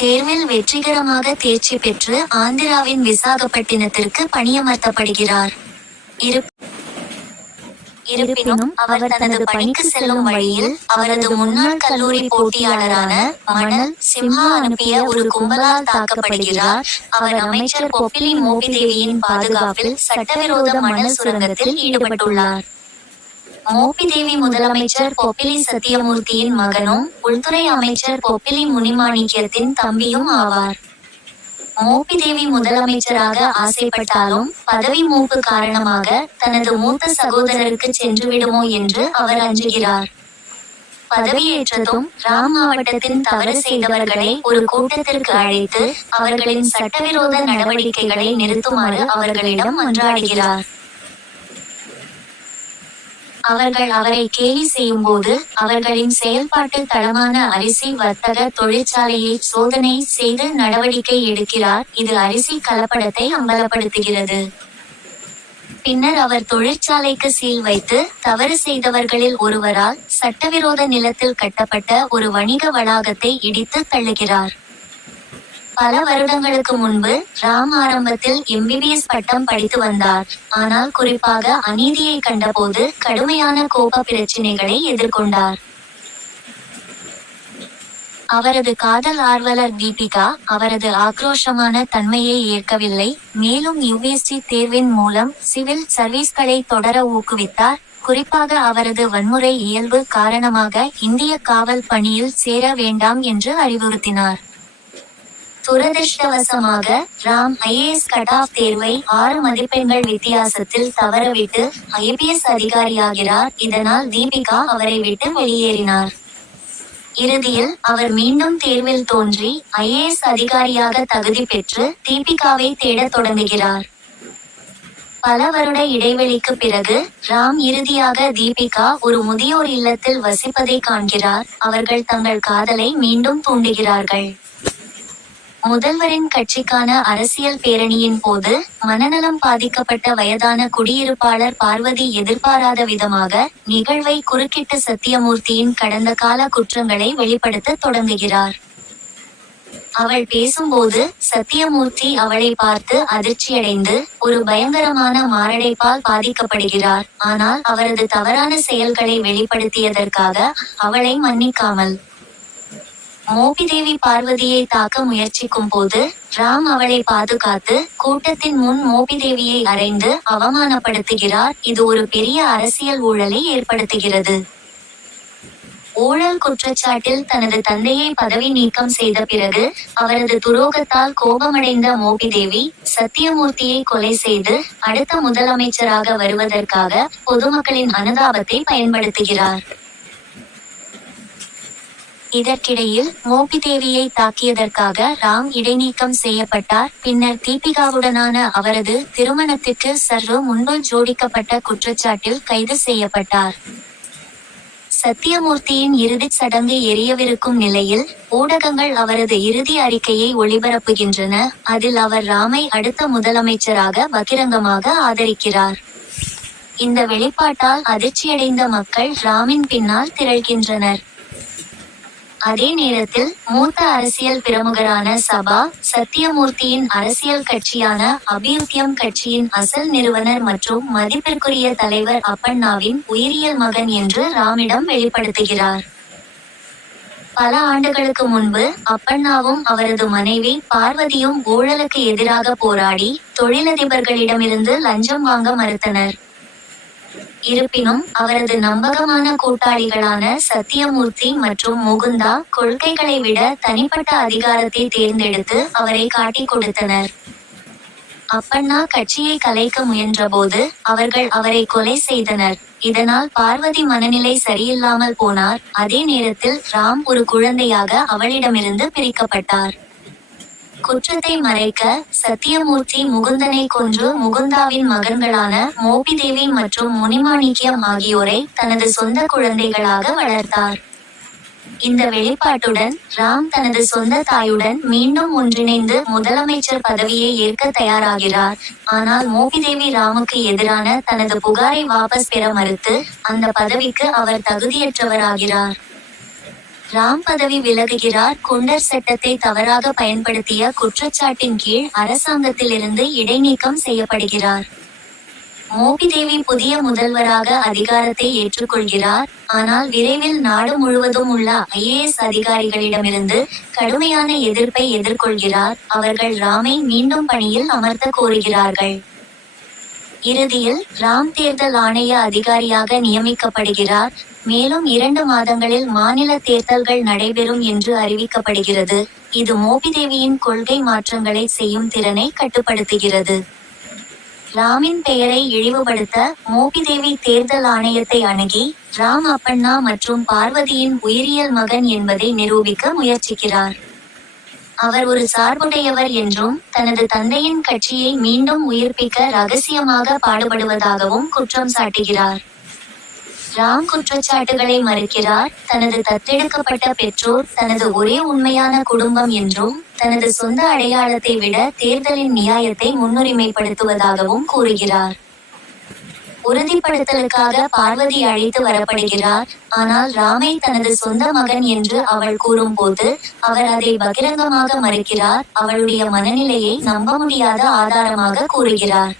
தேர்வில் வெற்றிகரமாக தேர்ச்சி பெற்று ஆந்திராவின் விசாகப்பட்டினத்திற்கு பணியமர்த்தப்படுகிறார். இருப்பினும் அவர் தனது பணிக்கு செல்லும் வழியில் அவரது முன்னாள் கல்லூரி போட்டியாளரான மணல் சிம்ஹா அனுப்பிய ஒரு கும்பலால் தாக்கப்படுகிறார். அவர் அமைச்சர் பொப்பிலி மோபிதேவியின் பாதுகாப்பில் சட்டவிரோத மணல் சுரங்கத்தில் ஈடுபட்டுள்ளார். மோபிதேவி முதலமைச்சர் பொப்பிலி சத்தியமூர்த்தியின் மகனும் உள்துறை அமைச்சர் பொப்பிலி முனிமாணிக்யத்தின் தம்பியும் ஆவார். மோபிதேவி முதலமைச்சராக ஆசைப்பட்டாலும் பதவி மூப்பு காரணமாக தனது மூத்த சகோதரருக்கு சென்றுவிடுமோ என்று அவர் அஞ்சுகிறார். பதவியேற்றதும் ராம் மாவட்டத்தின் தவறு செய்தவர்களை ஒரு கூட்டத்திற்கு அழைத்து அவர்களின் சட்டவிரோத நடவடிக்கைகளை நிறுத்துமாறு அவர்களிடம் மன்றாடுகிறார். அவர்கள் அவரை கேலி செய்யும் போது அவர்களின் செயல்பாட்டு தளமான அரிசி வர்த்தக தொழிற்சாலையை சோதனை செய்து நடவடிக்கை எடுக்கிறார். இது அரிசி கலப்படத்தை அம்பலப்படுத்துகிறது. பின்னர் அவர் தொழிற்சாலைக்கு சீல் வைத்து தவறு செய்தவர்களில் ஒருவரால் சட்டவிரோத நிலத்தில் கட்டப்பட்ட ஒரு வணிக வளாகத்தை இடித்து தள்ளுகிறார். பல வருடங்களுக்கு முன்பு ராம் ஆரம்பத்தில் MBBS பட்டம் படித்து வந்தார். ஆனால் குறிப்பாக அநீதியை கண்டபோது கடுமையான கோப பிரச்சினைகளை எதிர்கொண்டார். அவரது காதல் ஆர்வலர் தீபிகா அவரது ஆக்ரோஷமான தன்மையை ஏற்கவில்லை. மேலும் UPSC தேர்வின் மூலம் சிவில் சர்வீஸ்களை தொடர ஊக்குவித்தார். குறிப்பாக அவரது வன்முறை இயல்பு காரணமாக இந்திய காவல் பணியில் சேர வேண்டாம் என்று அறிவுறுத்தினார். துரதிர்ஷ்டவசமாக ராம் IAS கட் ஆஃப் தேர்வை 6 மதிப்பெண்கள் வித்தியாசத்தில் தவறவிட்டு IPS அதிகாரியாகிறார். இதனால் தீபிகா அவரை விட்டு வெளியேறினார். இறுதியில் அவர் மீண்டும் தேர்வில் தோன்றி IAS அதிகாரியாக தகுதி பெற்று தீபிகாவை தேடத் தொடங்குகிறார். பல வருட இடைவெளிக்கு பிறகு ராம் இறுதியாக தீபிகா ஒரு முதியோர் இல்லத்தில் வசிப்பதை காண்கிறார். அவர்கள் தங்கள் காதலை மீண்டும் தூண்டுகிறார்கள். முதல்வரின் கட்சிக்கான அரசியல் பேரணியின் போது மனநலம் பாதிக்கப்பட்ட வயதான குடியிருப்பாளர் பார்வதி எதிர்பாராத விதமாக நிகழ்வை குறுக்கிட்டு சத்தியமூர்த்தியின் கடந்த கால குற்றங்களை வெளிப்படுத்த தொடங்குகிறார். அவள் பேசும்போது சத்தியமூர்த்தி அவளை பார்த்து அதிர்ச்சியடைந்து ஒரு பயங்கரமான மாரடைப்பால் பாதிக்கப்படுகிறார். ஆனால் அவரது தவறான செயல்களை வெளிப்படுத்தியதற்காக அவளை மன்னிக்காமல் மோபிதேவி பார்வதியை தாக்க முயற்சிக்கும் போது ராம் அவளை பாதுகாத்து கூட்டத்தின் முன் மோபிதேவியை அறைந்து அவமானப்படுத்துகிறார். இது ஒரு பெரிய அரசியல் ஊழலை ஏற்படுத்துகிறது. ஊழல் குற்றச்சாட்டில் தனது தந்தையை பதவி நீக்கம் செய்த பிறகு அவரது துரோகத்தால் கோபமடைந்த மோபிதேவி சத்தியமூர்த்தியை கொலை செய்து அடுத்த முதலமைச்சராக வருவதற்காக பொதுமக்களின் அனுதாபத்தை பயன்படுத்துகிறார். இதற்கிடையில் மோபிதேவியை தாக்கியதற்காக ராம் இடைநீக்கம் செய்யப்பட்டார். பின்னர் தீபிகாவுடனான அவரது திருமணத்திற்கு சற்று முன்பு ஜோடிக்கப்பட்ட குற்றச்சாட்டில் கைது செய்யப்பட்டார். சத்தியமூர்த்தியின் இறுதிச் சடங்கு எரியவிருக்கும் நிலையில் ஊடகங்கள் அவரது இறுதி அறிக்கையை ஒளிபரப்புகின்றன. அதில் அவர் ராமை அடுத்த முதலமைச்சராக பகிரங்கமாக ஆதரிக்கிறார். இந்த வெளிப்பாட்டால் அதிர்ச்சியடைந்த மக்கள் ராமின் பின்னால் திரள்கின்றனர். அதே நேரத்தில் மூத்த அரசியல் பிரமுகரான சபா சத்தியமூர்த்தியின் அரசியல் கட்சியான அபியுத்தியம் கட்சியின் அசல் நிறுவனர் மற்றும் மதிப்பிற்குரிய தலைவர் அப்பண்ணாவின் உயிரியல் மகன் என்று ராமிடம் வெளிப்படுத்துகிறார். பல ஆண்டுகளுக்கு முன்பு அப்பண்ணாவும் அவரது மனைவி பார்வதியும் ஊழலுக்கு எதிராக போராடி தொழிலதிபர்களிடமிருந்து லஞ்சம் வாங்க மறுத்தனர். இருப்பினும் அவரது நம்பகமான கூட்டாளிகளான சத்தியமூர்த்தி மற்றும் முகுந்தா கொள்கைகளை விட தனிப்பட்ட அதிகாரத்தை தேர்ந்தெடுத்து அவரை காட்டிக் கொடுத்தனர். அப்பண்ணா கட்சியை கலைக்க முயன்றபோது அவர்கள் அவரை கொலை செய்தனர். இதனால் பார்வதி மனநிலை சரியில்லாமல் போனார். அதே நேரத்தில் ராம் ஒரு குழந்தையாக அவளிடமிருந்து பிரிக்கப்பட்டார். குற்றத்தை மறைக்க சத்தியமூர்த்தி முகுந்தனை கொன்று முகுந்தாவின் மகன்களான மோபிதேவி மற்றும் முனிமாணிக்யம் ஆகியோரை தனது சொந்த குழந்தைகளாக வளர்த்தார். இந்த வெளிப்பாட்டுடன் ராம் தனது சொந்த தாயுடன் மீண்டும் ஒன்றிணைந்து முதலமைச்சர் பதவியை ஏற்க தயாராகிறார். ஆனால் மோபிதேவி ராமுக்கு எதிரான தனது புகாரை வாபஸ் பெற மறுத்து அந்த பதவிக்கு அவர் தகுதியற்றவராகிறார். ராம் பதவி விலகுகிறார். குண்டர் சட்டத்தை தவறாக பயன்படுத்திய குற்றச்சாட்டின் கீழ் அரசாங்கத்திலிருந்து இடைநீக்கம் செய்யப்படுகிறார். மோபிதேவி புதிய முதல்வராக அதிகாரத்தை ஏற்றுக்கொள்கிறார். ஆனால் விரைவில் நாடு முழுவதும் உள்ள IAS அதிகாரிகளிடமிருந்து கடுமையான எதிர்ப்பை எதிர்கொள்கிறார். அவர்கள் ராமை மீண்டும் பணியில் அமர்த்த கோருகிறார்கள். இறுதியில் ராம் தேர்தல் ஆணைய அதிகாரியாக நியமிக்கப்படுகிறார். மேலும் 2 மாதங்களில் மாநில தேர்தல்கள் நடைபெறும் என்று அறிவிக்கப்படுகிறது. இது மோபிதேவியின் கொள்கை மாற்றங்களை செய்யும் திறனை கட்டுப்படுத்துகிறது. ராமின் பெயரை இழிவுபடுத்த மோபிதேவி தேர்தல் ஆணையத்தை அணுகி ராம் அப்பண்ணா மற்றும் பார்வதியின் உயிரியல் மகன் என்பதை நிரூபிக்க முயற்சிக்கிறார். அவர் ஒரு சார்புடையவர் என்றும் தனது தந்தையின் கட்சியை மீண்டும் உயிர்ப்பிக்க ரகசியமாக பாடுபடுவதாகவும் குற்றம் சாட்டுகிறார். ராம் குற்றச்சாட்டுகளை மறுக்கிறார். தனது தத்தெடுக்கப்பட்ட பெற்றோர் தனது ஒரே உண்மையான குடும்பம் என்றும் தனது சொந்த அடையாளத்தை விட தேர்தலின் நியாயத்தை முன்னுரிமைப்படுத்துவதாகவும் கூறுகிறார். உறுதிப்படுத்தலுக்காக பார்வதி அழைத்து வரப்படுகிறார். ஆனால் ராமை தனது சொந்த மகன் என்று அவள் கூறும்போது அவர் அதை பகிரங்கமாக மறுக்கிறார். அவளுடைய மனநிலையை நம்ப முடியாத ஆதாரமாக கூறுகிறார்.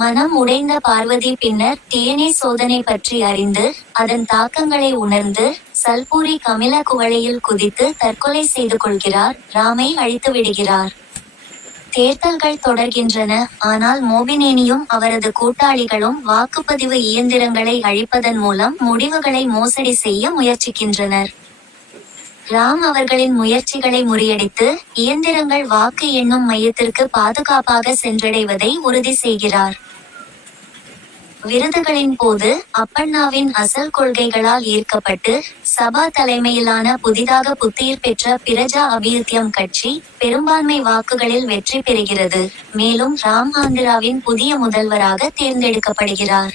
மனம் உடைந்த பார்வதி பின்னர் DNA சோதனை பற்றி அறிந்து அதன் தாக்கங்களை உணர்ந்து சல்பூரி கமில குவளையில் குதித்து தற்கொலை செய்து கொள்கிறார். ராமை அழித்து விடுகிறார். தேர்தல்கள் தொடர்கின்றன. ஆனால் மோபினேனியும் அவரது கூட்டாளிகளும் வாக்குப்பதிவு இயந்திரங்களை அழிப்பதன் மூலம் முடிவுகளை மோசடி செய்ய முயற்சிக்கின்றனர். ராம் அவர்களின் முயற்சிகளை முறியடித்து இயந்திரங்கள் வாக்கு எண்ணும் மையத்திற்கு பாதுகாப்பாக சென்றடைவதை உறுதி செய்கிறார். விருதுகளின் போது அப்பண்ணாவின் அசல் கொள்கைகளால் ஈர்க்கப்பட்டு சபா தலைமையிலான புதிதாக புத்துயிர் பெற்ற பிரஜா அபியுத்தியம் கட்சி பெரும்பான்மை வாக்குகளில் வெற்றி பெறுகிறது. மேலும் ராம் ஆந்திராவின் புதிய முதல்வராக தேர்ந்தெடுக்கப்படுகிறார்.